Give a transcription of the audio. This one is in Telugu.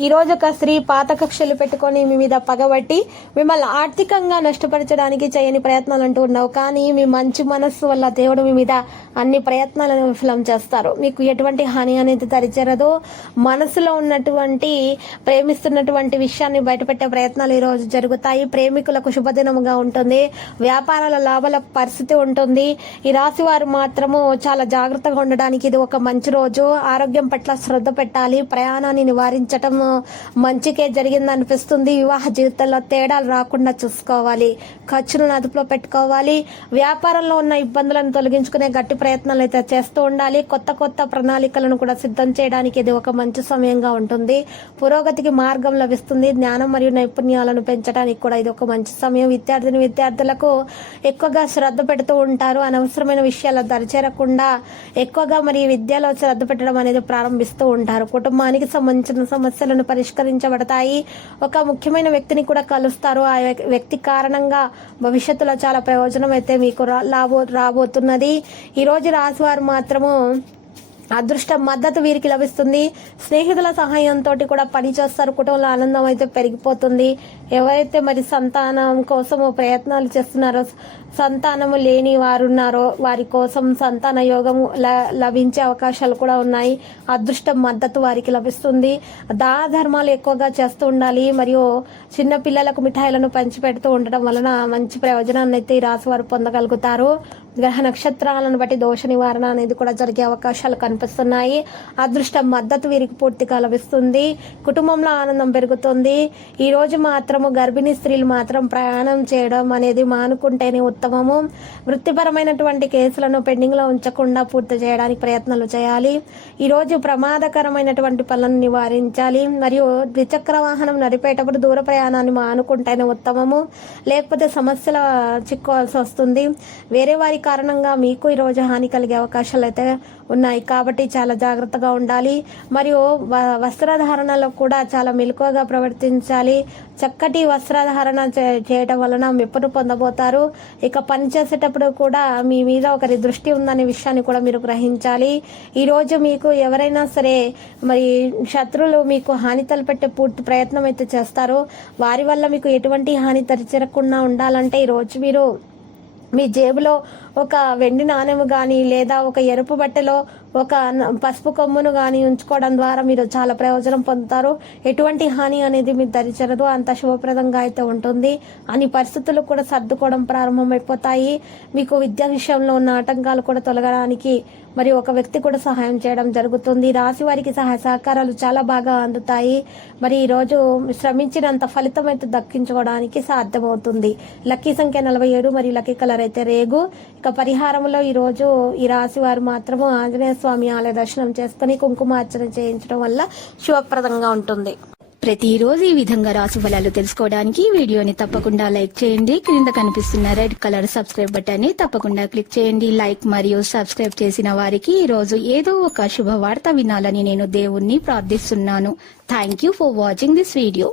ఈరోజు ఒక స్త్రీ పాత కక్షలు పెట్టుకొని మీ మీద పగబట్టి మిమ్మల్ని ఆర్థికంగా నష్టపరచడానికి చేయని ప్రయత్నాలు అంటూ ఉన్నావు. కానీ మీ మంచి మనస్సు వల్ల దేవుడు మీ మీద అన్ని ప్రయత్నాలను విఫలం చేస్తారు. మీకు ఎటువంటి హాని అనేది తరిచేరదు. మనసులో ఉన్నటువంటి ప్రేమిస్తున్నటువంటి విషయాన్ని బయటపెట్టే ప్రయత్నాలు ఈరోజు జరుగుతాయి. ప్రేమికులకు శుభదినముగా ఉంటుంది. వ్యాపారాల లాభాల పరిస్థితి ఉంటుంది. ఈ రాశి వారు మాత్రము చాలా జాగ్రత్తగా ఉండడానికి ఇది ఒక మంచి రోజు. ఆరోగ్యం పట్ల శ్రద్ధ పెట్టాలి. ప్రయాణాన్ని నివారించటం మంచికే జరిగింది అనిపిస్తుంది వివాహ జీవితంలో తేడాలు రాకుండా చూసుకోవాలి. ఖర్చులను అదుపులో పెట్టుకోవాలి. వ్యాపారంలో ఉన్న ఇబ్బందులను తొలగించుకునే గట్టి ప్రయత్నాలు అయితే చేస్తూ ఉండాలి. కొత్త కొత్త ప్రణాళికలను కూడా సిద్ధం చేయడానికి ఇది ఒక మంచి సమయంగా ఉంటుంది. పురోగతికి మార్గం లభిస్తుంది. జ్ఞానం మరియు నైపుణ్యాలను పెంచడానికి కూడా ఇది ఒక మంచి సమయం. విద్యార్థిని విద్యార్థులకు ఎక్కువగా శ్రద్ధ పెడుతూ ఉంటారు. అనవసరమైన విషయాలు దరిచేరకుండా ఎక్కువగా మరి విద్యలో శ్రద్ధ పెట్టడం అనేది ప్రారంభిస్తూ ఉంటారు. కుటుంబానికి సంబంధించిన సమస్యలను పరిష్కరించబడతాయి. ఒక ముఖ్యమైన వ్యక్తిని కూడా కలుస్తారు. ఆ వ్యక్తి కారణంగా భవిష్యత్తులో చాలా ప్రయోజనం అయితే మీకు రాబో లాబో రాబోతున్నది. ఈ రోజు రాశివారు మాత్రము అదృష్ట మద్దతు వీరికి లభిస్తుంది. స్నేహితుల సహాయంతో కూడా పని చేస్తారు కుటుంబంలో ఆనందం అయితే పెరిగిపోతుంది. ఎవరైతే మరి సంతానం కోసం ప్రయత్నాలు చేస్తున్నారో సంతానము లేని వారు ఉన్నారో వారి కోసం సంతాన యోగము ల- లభించే అవకాశాలు కూడా ఉన్నాయి. అదృష్ట మద్దతు వారికి లభిస్తుంది. దా ధర్మాలు ఎక్కువగా చేస్తూ ఉండాలి. మరియు చిన్న పిల్లలకు మిఠాయిలను పంచిపెడుతూ ఉండడం వలన మంచి ప్రయోజనాన్ని అయితే ఈ రాశి వారు పొందగలుగుతారు. గ్రహ నక్షత్రాలను బట్టి దోష నివారణ అనేది కూడా జరిగే అవకాశాలు కనిపిస్తున్నాయి. అదృష్ట మద్దతు వీరికి పూర్తిగా లభిస్తుంది కుటుంబంలో ఆనందం పెరుగుతుంది. ఈ రోజు మాత్రము గర్భిణీ స్త్రీలు మాత్రం ప్రయాణం చేయడం అనేది మానుకుంటేనే ఉత్తమము. వృత్తిపరమైనటువంటి కేసులను పెండింగ్లో ఉంచకుండా పూర్తి చేయడానికి ప్రయత్నాలు చేయాలి. ఈ రోజు ప్రమాదకరమైనటువంటి పనులను నివారించాలి. మరియు ద్విచక్ర వాహనం నడిపేటప్పుడు దూర ప్రయాణాన్ని మానుకుంటేనే ఉత్తమము. లేకపోతే సమస్యల చిక్కోవాల్సి వస్తుంది. వేరే వారి కారణంగా మీకు ఈ రోజు హాని కలిగే అవకాశాలు అయితే ఉన్నాయి. కాబట్టి కాబట్టి చాలా జాగ్రత్తగా ఉండాలి. మరియు వ- వస్త్రధారణలో కూడా చాలా మెలకువగా ప్రవర్తించాలి. చక్కటి వస్త్రధారణ చేయటం వలన మెప్పును పొందబోతారు. ఇక పని చేసేటప్పుడు కూడా మీ మీద ఒకరి దృష్టి ఉందనే విషయాన్ని కూడా మీరు గ్రహించాలి. ఈ రోజు మీకు ఎవరైనా సరే మరి శత్రువులు మీకు హాని తలపెట్టే పూర్తి ప్రయత్నం అయితే చేస్తారు. వారి వల్ల మీకు ఎటువంటి హాని తరిచిరకుండా ఉండాలంటే ఈ రోజు మీరు మీ జేబులో ఒక వెండి నాణెము కానీ లేదా ఒక ఎరుపు బట్టలో ఒక పసుపు కొమ్మును కానీ ఉంచుకోవడం ద్వారా మీరు చాలా ప్రయోజనం పొందుతారు. ఎటువంటి హాని అనేది మీరు ధరించరదు. అంత శుభప్రదంగా అయితే ఉంటుంది. అని పరిస్థితులు కూడా సర్దుకోవడం ప్రారంభమైపోతాయి. మీకు విద్యా విషయంలో ఉన్న ఆటంకాలు కూడా తొలగడానికి మరి ఒక వ్యక్తి కూడా సహాయం చేయడం జరుగుతుంది. రాశి వారికి సహాయ సహకారాలు చాలా బాగా అందుతాయి. మరి ఈరోజు శ్రమించినంత ఫలితం అయితే దక్కించుకోవడానికి సాధ్యమవుతుంది. లక్కీ సంఖ్య నలభై ఏడు మరియు లక్కీ కలర్ అయితే రేగు. ఇక పరిహారంలో ఈ రోజు ఈ రాశి వారు మాత్రము ఆంజనేయ స్వామి ఆలయ దర్శనం చేసుకుని కుంకుమార్చన చేయించడం వల్ల శుభప్రదంగా ఉంటుంది. ప్రతిరోజు ఈ విధంగా రాశి ఫలాలు తెలుసుకోవడానికి వీడియోని తప్పకుండా లైక్ చేయండి. క్రింద కనిపిస్తున్న రెడ్ కలర్ సబ్స్క్రైబ్ బటన్ని తప్పకుండా క్లిక్ చేయండి. లైక్ మరియు సబ్స్క్రైబ్ చేసిన వారికి ఈ రోజు ఏదో ఒక శుభవార్త వినాలని నేను దేవుణ్ణి ప్రార్థిస్తున్నాను. Thank you for watching this video